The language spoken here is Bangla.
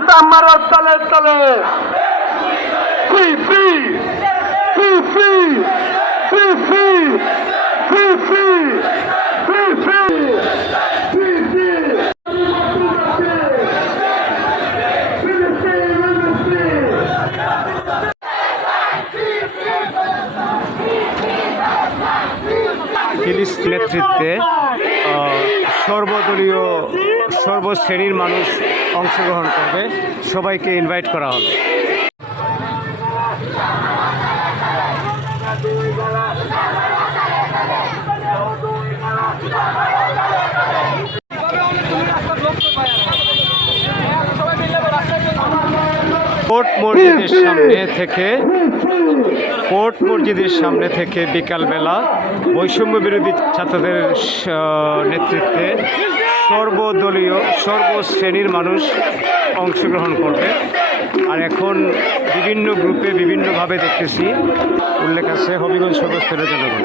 জুতা মারো তলে তলে free free free free free free free free free free ফিলিস্তিন নেতৃত্বে সর্বদলীয় সর্বশ্রেণীর মানুষ অংশগ্রহণ করবে, সবাইকে ইনভাইট করা হলো। কোর্ট মসজিদের সামনে থেকে বিকালবেলা বৈষম্য বিরোধী ছাত্রদের নেতৃত্বে সর্বদলীয় সর্বশ্রেণীর মানুষ অংশগ্রহণ করবে। আর এখন বিভিন্ন গ্রুপে বিভিন্নভাবে দেখতেছি উল্লেখ আছে হবিগঞ্জ সর্বস্তরের জনগণ।